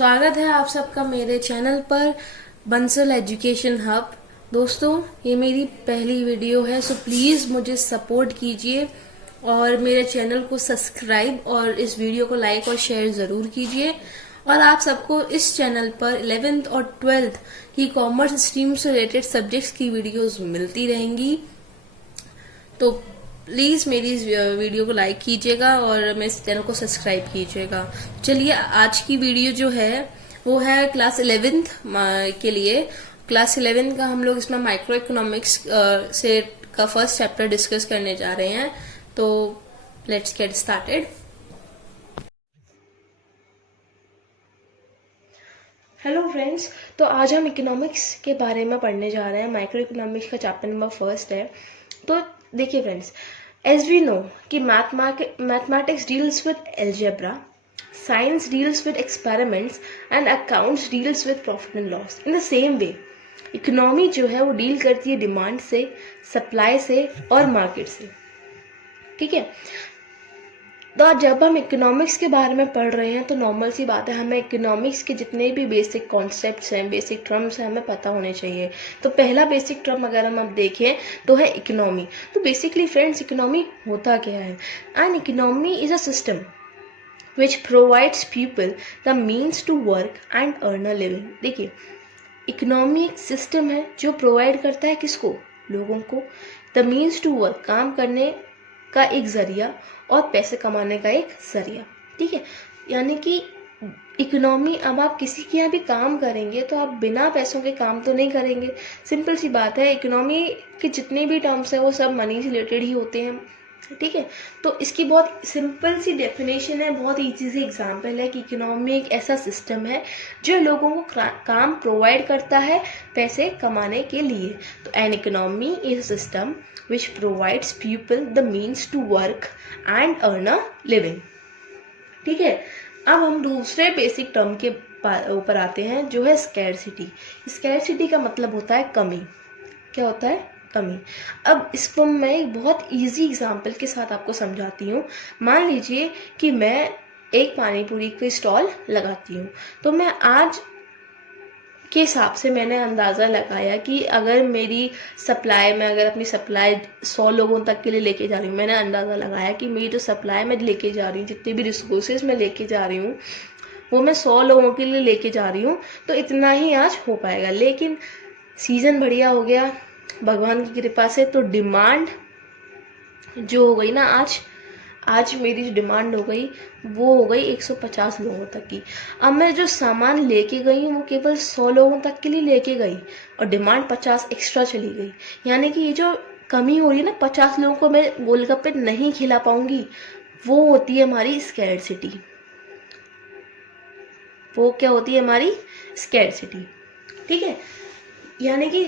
स्वागत है आप सबका मेरे चैनल पर बंसल एजुकेशन हब। दोस्तों, ये मेरी पहली वीडियो है, सो प्लीज मुझे सपोर्ट कीजिए और मेरे चैनल को सब्सक्राइब और इस वीडियो को लाइक और शेयर जरूर कीजिए। और आप सबको इस चैनल पर 11th और 12th की कॉमर्स स्ट्रीम से रिलेटेड सब्जेक्ट्स की वीडियोस मिलती रहेंगी, तो प्लीज मेरी इस वीडियो को लाइक कीजिएगा और मेरे चैनल को सब्सक्राइब कीजिएगा। चलिए, आज की वीडियो जो है वो है क्लास 11th के लिए। क्लास 11 का हम लोग इसमें माइक्रो इकोनॉमिक्स से का फर्स्ट चैप्टर डिस्कस करने जा रहे हैं, तो let's get started. Hello friends, तो आज हम इकोनॉमिक्स के बारे में पढ़ने जा रहे हैं। माइक्रो इकोनॉमिक्स का चैप्टर नंबर फर्स्ट है। तो देखिए फ्रेंड्स, एज वी नो कि mathematics deals with algebra, science deals with experiments and accounts deals with profit and loss. In the same way economy जो है वो डील करती है डिमांड से, सप्लाई से और मार्केट से। ठीक है, तो जब हम इकोनॉमिक्स के बारे में पढ़ रहे हैं तो नॉर्मल सी बात है, हमें इकोनॉमिक्स के जितने भी बेसिक कॉन्सेप्ट्स हैं, बेसिक टर्म्स हैं, हमें पता होने चाहिए। तो पहला बेसिक टर्म अगर हम अब देखें तो है इकोनॉमी। तो बेसिकली फ्रेंड्स, इकोनॉमी होता क्या है? An economy is a system which provides people the means to work and earn a living. देखिए, इकोनॉमी एक सिस्टम है जो प्रोवाइड करता है किसको? लोगों को द मीन्स टू वर्क, काम करने का एक जरिया और पैसे कमाने का एक जरिया। ठीक है, यानी कि इकोनॉमी, अब आप किसी के यहाँ भी काम करेंगे तो आप बिना पैसों के काम तो नहीं करेंगे। सिंपल सी बात है, इकोनॉमी के जितने भी टर्म्स हैं वो सब मनी से रिलेटेड ही होते हैं। ठीक है, तो इसकी बहुत सिंपल सी डेफिनेशन है, बहुत ईजी सी एग्जांपल है कि इकोनॉमी एक ऐसा सिस्टम है जो लोगों को काम प्रोवाइड करता है पैसे कमाने के लिए। तो N economy is a system which provides people the means to work and earn a living। ठीक है, अब हम दूसरे बेसिक टर्म के ऊपर आते हैं जो है स्कैरसिटी। स्कैरसिटी का मतलब होता है कमी। क्या होता है? कमी। अब इसको मैं एक बहुत इजी एग्जांपल के साथ आपको समझाती हूँ। मान लीजिए कि मैं एक पानी पूरी की स्टॉल लगाती हूँ, तो मैं आज के हिसाब से मैंने अंदाज़ा लगाया कि अगर मेरी सप्लाई, मैं अगर अपनी सप्लाई 100 लोगों तक के लिए लेके जा रही हूँ, मैंने अंदाज़ा लगाया कि मेरी जो सप्लाई मैं लेके जा रही हूँ, जितने भी रिसोर्सेज मैं लेके जा रही हूँ वो मैं 100 लोगों के लिए लेके जा रही हूँ, तो इतना ही आज हो पाएगा। लेकिन सीज़न बढ़िया हो गया भगवान की कृपा से, तो डिमांड जो हो गई ना, आज मेरी जो डिमांड हो गई वो हो गई 150 लोगों तक की। अब मैं जो सामान लेके गई हूँ वो केवल 100 लोगों तक के लिए लेके गई और डिमांड 50 एक्स्ट्रा चली गई। यानी कि ये जो कमी हो रही है ना, 50 लोगों को मैं गोलगप्पे नहीं खिला पाऊंगी, वो होती है हमारी स्कैरसिटी। वो क्या होती है? हमारी स्कैरसिटी। ठीक है, यानी कि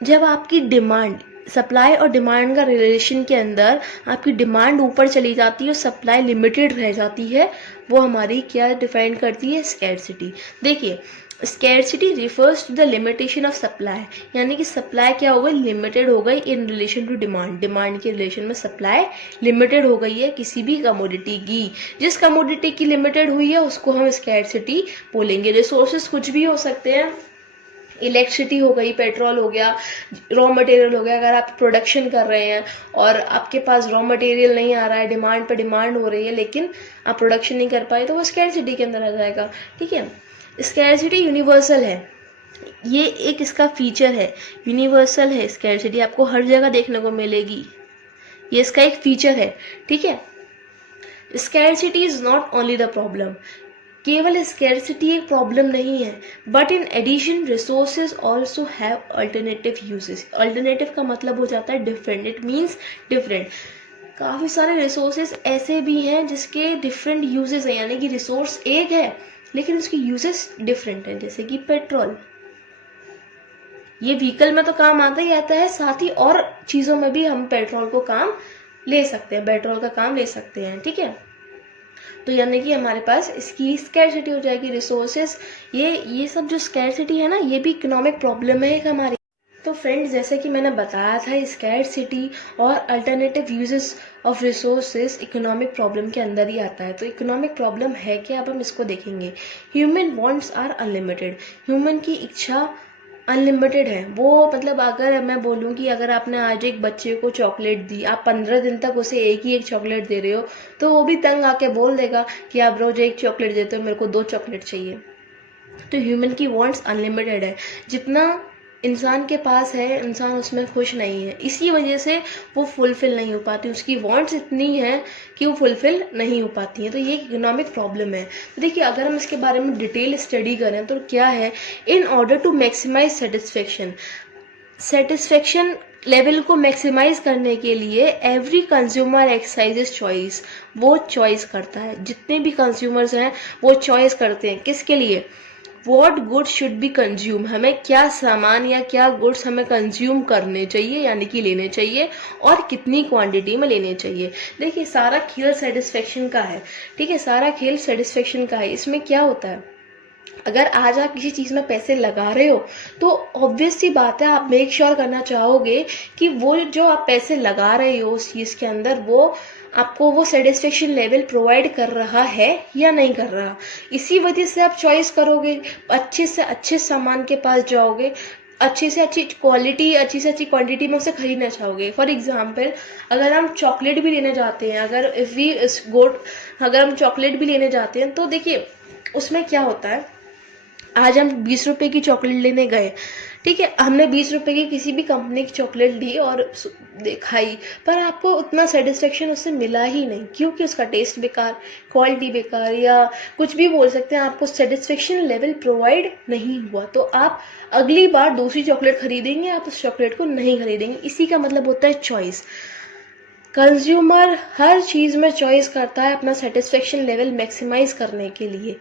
जब आपकी डिमांड, सप्लाई और डिमांड का रिलेशन के अंदर आपकी डिमांड ऊपर चली जाती है और सप्लाई लिमिटेड रह जाती है, वो हमारी क्या डिफाइन करती है? स्कैरसिटी। देखिए, scarcity refers to the limitation of supply, यानी कि सप्लाई क्या हो गई? लिमिटेड हो गई in relation to demand. Demand के रिलेशन में सप्लाई लिमिटेड हो गई है किसी भी कमोडिटी की। जिस कमोडिटी की लिमिटेड हुई है उसको हम स्कैरसिटी बोलेंगे। रिसोर्सेज कुछ भी हो सकते हैं, इलेक्ट्रिसिटी हो गई, पेट्रोल हो गया, रॉ मटेरियल हो गया। अगर आप प्रोडक्शन कर रहे हैं और आपके पास रॉ मटेरियल नहीं आ रहा है, डिमांड पर डिमांड हो रही है लेकिन आप प्रोडक्शन नहीं कर पाए, तो वो स्कैरसिटी के अंदर आ जाएगा। ठीक है, स्कैरसिटी यूनिवर्सल है, ये एक इसका फीचर है, यूनिवर्सल है। स्कैरसिटी आपको हर जगह देखने को मिलेगी, ये इसका एक फीचर है। ठीक है, scarcity is not only the problem, केवल स्कैरसिटी एक प्रॉब्लम नहीं है, but in addition resources also have alternative uses. Alternative का मतलब हो जाता है डिफरेंट, इट मीन्स डिफरेंट। काफ़ी सारे रिसोर्सेज ऐसे भी हैं जिसके डिफरेंट यूजेस हैं, यानी कि रिसोर्स एक है लेकिन उसके यूजेस डिफरेंट हैं। जैसे कि पेट्रोल, ये व्हीकल में तो काम आता ही आता है, साथ ही और चीज़ों में भी हम पेट्रोल को काम ले सकते हैं, पेट्रोल का काम ले सकते हैं। ठीक है, तो यानी कि हमारे पास इसकी स्कैरसिटी हो जाएगी, रिसोर्सेस। ये सब जो स्कैरसिटी है ना, ये भी इकोनॉमिक प्रॉब्लम है एक हमारी। तो फ्रेंड्स, जैसे कि मैंने बताया था, स्कैरसिटी और alternative uses of resources economic problem के अंदर ही आता है। तो इकोनॉमिक प्रॉब्लम है क्या, अब हम इसको देखेंगे। Human wants are unlimited. Human की इच्छा अनलिमिटेड है। वो मतलब अगर मैं बोलूँ कि अगर आपने आज एक बच्चे को चॉकलेट दी, आप 15 दिन तक उसे एक ही एक चॉकलेट दे रहे हो, तो वो भी तंग आके बोल देगा कि आप रोज एक चॉकलेट देते हो, मेरे को 2 चॉकलेट चाहिए। तो ह्यूमन की वांट्स अनलिमिटेड है। जितना इंसान के पास है, इंसान उसमें खुश नहीं है। इसी वजह से वो फुलफिल नहीं हो पाती, उसकी वांट्स इतनी है कि वो फुलफिल नहीं हो पाती हैं। तो ये इकोनॉमिक प्रॉब्लम है। तो देखिए, अगर हम इसके बारे में डिटेल स्टडी करें तो क्या है, in order to maximise satisfaction level को मैक्सिमाइज करने के लिए एवरी कंज्यूमर एक्सरसाइजेस चॉइस। वो चॉइस करता है, जितने भी कंज्यूमर्स हैं वो चॉइस करते हैं। किसके लिए? What goods should be consume, हमें क्या सामान या क्या गुड्स हमें कंज्यूम करने चाहिए, यानी कि लेने चाहिए, और कितनी क्वांटिटी में लेने चाहिए। देखिए, सारा खेल सेटिस्फेक्शन का है। ठीक है, सारा खेल सेटिस्फेक्शन का है। इसमें क्या होता है, अगर आज आप किसी चीज़ में पैसे लगा रहे हो तो ऑब्वियस सी बात है, आप मेक श्योर करना चाहोगे कि वो जो आप पैसे लगा रहे हो उस चीज़ के अंदर, वो आपको वो सेटिस्फेक्शन लेवल प्रोवाइड कर रहा है या नहीं कर रहा। इसी वजह से आप चॉइस करोगे, अच्छे से अच्छे सामान के पास जाओगे, अच्छी से अच्छी क्वालिटी, अच्छी से अच्छी क्वांटिटी में उसे खरीदना चाहोगे। फॉर एग्जाम्पल, अगर हम चॉकलेट भी लेने जाते हैं, अगर हम चॉकलेट भी लेने जाते हैं तो देखिए उसमें क्या होता है, आज हम 20 रुपए की चॉकलेट लेने गए। ठीक है, हमने 20 रुपए की किसी भी कंपनी की चॉकलेट ली और खाई, पर आपको उतना सेटिस्फेक्शन उससे मिला ही नहीं, क्योंकि उसका टेस्ट बेकार, क्वालिटी बेकार, या कुछ भी बोल सकते हैं, आपको सेटिस्फेक्शन लेवल प्रोवाइड नहीं हुआ। तो आप अगली बार दूसरी चॉकलेट खरीदेंगे, आप उस चॉकलेट को नहीं खरीदेंगे। इसी का मतलब होता है चॉइस। कंज्यूमर हर चीज़ में चॉइस करता है अपना सेटिस्फेक्शन लेवल मैक्सिमाइज करने के लिए।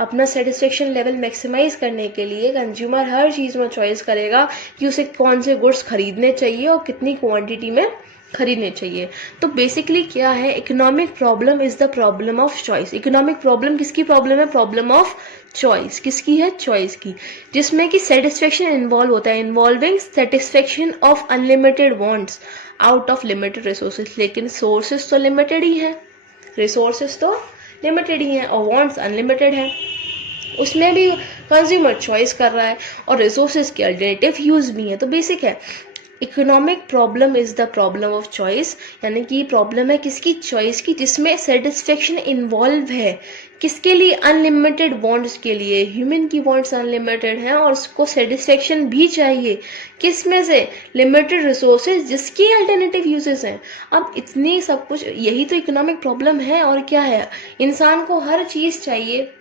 अपना सेटिस्फेक्शन लेवल मैक्सिमाइज करने के लिए कंज्यूमर हर चीज़ में चॉइस करेगा कि उसे कौन से गुड्स खरीदने चाहिए और कितनी क्वांटिटी में खरीदने चाहिए। तो बेसिकली क्या है, economic problem is the problem of choice. Economic problem किसकी प्रॉब्लम है? Problem of choice. किसकी है? चॉइस की, जिसमें कि सेटिस्फेक्शन इन्वॉल्व होता है, involving satisfaction of unlimited wants out of limited resources. लेकिन सोर्सेज तो लिमिटेड ही है, रिसोर्सेज तो लिमिटेड ही है, और वांट्स अनलिमिटेड है। उसमें भी कंज्यूमर चॉइस कर रहा है और रिसोर्सेज के अल्टरनेटिव यूज भी है। तो बेसिक है, economic problem is the problem of choice, यानी कि प्रॉब्लम है किसकी? चॉइस की, जिसमें सेटिस्फेक्शन इन्वॉल्व है। किसके लिए? अनलिमिटेड वांट्स के लिए। ह्यूमन की वांट्स अनलिमिटेड हैं और उसको सेटिस्फेक्शन भी चाहिए। किस में से? लिमिटेड रिसोर्सेज, जिसकी अल्टरनेटिव यूजेस हैं। अब इतनी सब कुछ, यही तो इकोनॉमिक प्रॉब्लम है। और क्या है, इंसान को हर चीज़ चाहिए,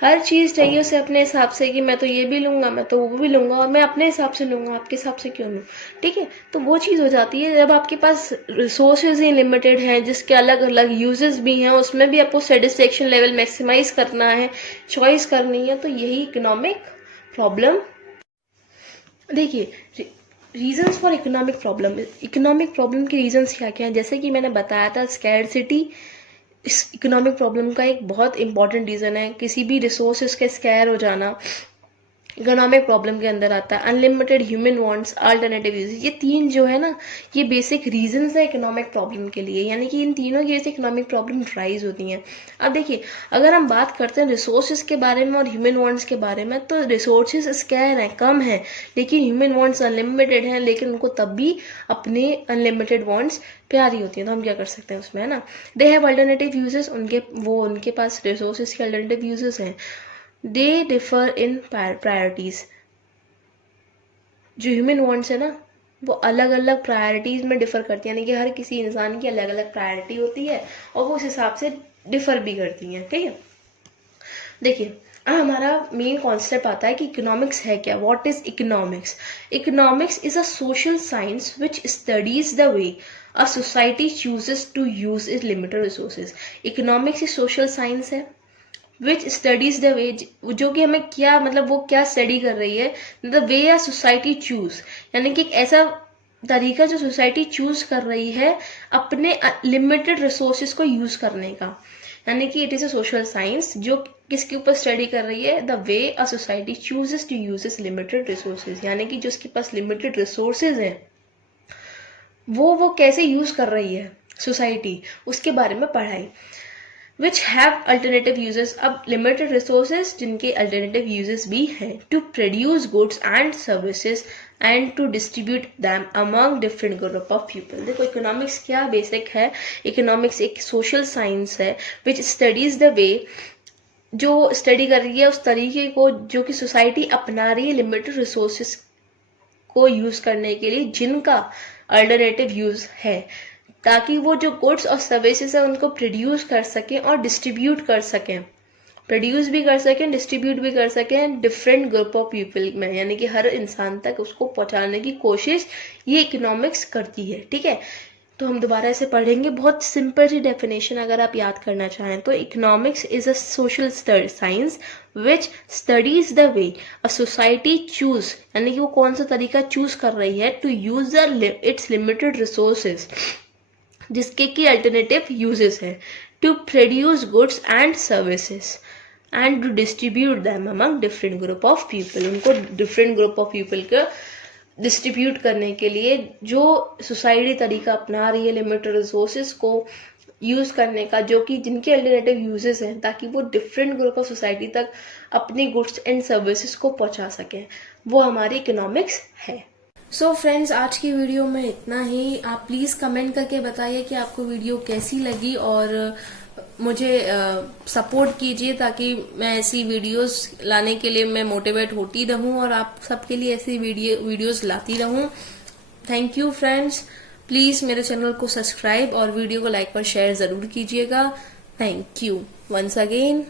हर चीज़ चाहिए उसे अपने हिसाब से, कि मैं तो ये भी लूँगा, मैं तो वो भी लूँगा, और मैं अपने हिसाब से लूँगा, आपके हिसाब से क्यों लूँ? ठीक है, तो वो चीज़ हो जाती है जब आपके पास रिसोर्सेज ही लिमिटेड हैं, जिसके अलग अलग यूजेस भी हैं, उसमें भी आपको सेटिस्फेक्शन लेवल मैक्सिमाइज करना है, चॉइस करनी है। तो यही इकोनॉमिक प्रॉब्लम। देखिए, रीजंस फॉर इकोनॉमिक प्रॉब्लम के रीजंस क्या क्या हैं? जैसे कि मैंने बताया था, स्कैरसिटी इस इकोनॉमिक प्रॉब्लम का एक बहुत इंपॉर्टेंट रीज़न है। किसी भी रिसोर्सेज के स्कैर हो जाना इकोनॉमिक प्रॉब्लम के अंदर आता है। Unlimited human wants, alternative uses, ये तीन जो है ना, ये बेसिक रीजंस है इकोनॉमिक प्रॉब्लम के लिए, यानी कि इन तीनों की वजह से इकोनॉमिक प्रॉब्लम राइज होती हैं। अब देखिए, अगर हम बात करते हैं रिसोर्सेज के बारे में और ह्यूमन वांट्स के बारे में, तो रिसोर्सेज स्कैर हैं, कम है, लेकिन ह्यूमन वांट्स अनलिमिटेड हैं, लेकिन उनको तब भी अपने अनलिमिटेड वांट्स प्यारी होती है। तो हम क्या कर सकते हैं उसमें, है ना। दे हैव अल्टरनेटिव यूजेस, उनके पास रिसोर्सेज के अल्टरनेटिव यूजेस हैं। They differ in priorities. जो ह्यूमन वांट्स है ना, वो अलग अलग प्रायोरिटीज में डिफर करती है, यानी कि हर किसी इंसान की अलग अलग प्रायोरिटी होती है और वो उस हिसाब से डिफर भी करती हैं। ठीक है, देखिए हमारा मेन कॉन्सेप्ट आता है कि इकोनॉमिक्स है क्या। What is economics? Economics is a social science which studies the way a society chooses to use is limited resources. Economics एक सोशल साइंस है विच स्टडीज द वे, जो कि हमें क्या मतलब, वो क्या स्टडी कर रही है, the way a society choose, यानी कि एक ऐसा तरीका जो सोसाइटी चूज कर रही है अपने लिमिटेड रिसोर्सेज को यूज करने का। यानी कि it is a social science जो किसके ऊपर स्टडी कर रही है? The way a society chooses to use its limited resources, यानी कि जो उसके पास लिमिटेड रिसोर्सेज हैं वो कैसे यूज कर रही है सोसाइटी, उसके बारे में पढ़ाई। विच हैव अल्टरनेटिव यूजेस, अब लिमिटेड रिसोर्सेज जिनके अल्टरनेटिव यूजेस भी हैं, to produce goods and services and to distribute them among different group of people. देखो इकोनॉमिक्स क्या बेसिक है, इकोनॉमिक्स एक सोशल साइंस है विच स्टडीज द वे, जो स्टडी कर रही है उस तरीके को जो कि सोसाइटी अपना रही है लिमिटेड रिसोर्सेज को यूज करने के लिए, जिनका अल्टरनेटिव यूज है, ताकि वो जो गुड्स और सर्विसेज है उनको प्रोड्यूस कर सकें और डिस्ट्रीब्यूट कर सकें, प्रोड्यूस भी कर सकें, डिस्ट्रीब्यूट भी कर सकें डिफरेंट ग्रुप ऑफ पीपल में, यानी कि हर इंसान तक उसको पहुंचाने की कोशिश ये इकोनॉमिक्स करती है। ठीक है, तो हम दोबारा इसे पढ़ेंगे। बहुत सिंपल सी डेफिनेशन अगर आप याद करना चाहें तो economics is a social science which studies the way a society choose, यानी कि वो कौन सा तरीका चूज कर रही है, to use its limited resources, जिसके की अल्टरनेटिव यूजेस है, to produce goods and services and to distribute them among different group of people, उनको डिफरेंट ग्रुप ऑफ पीपल का डिस्ट्रीब्यूट करने के लिए जो सोसाइटी तरीका अपना रही है लिमिटेड रिसोर्सेज को यूज करने का, जो कि जिनके अल्टरनेटिव यूजेस हैं, ताकि वो डिफरेंट ग्रुप ऑफ सोसाइटी तक अपनी गुड्स एंड सर्विसेज को पहुंचा सकें, वो हमारी इकोनॉमिक्स है। सो फ्रेंड्स, आज की वीडियो में इतना ही। आप प्लीज़ कमेंट करके बताइए कि आपको वीडियो कैसी लगी और मुझे सपोर्ट कीजिए ताकि मैं ऐसी वीडियोस लाने के लिए मैं मोटिवेट होती रहूं और आप सबके लिए ऐसी वीडियोस लाती रहूं। थैंक यू फ्रेंड्स, प्लीज़ मेरे चैनल को सब्सक्राइब और वीडियो को लाइक और शेयर ज़रूर कीजिएगा। Thank you once again.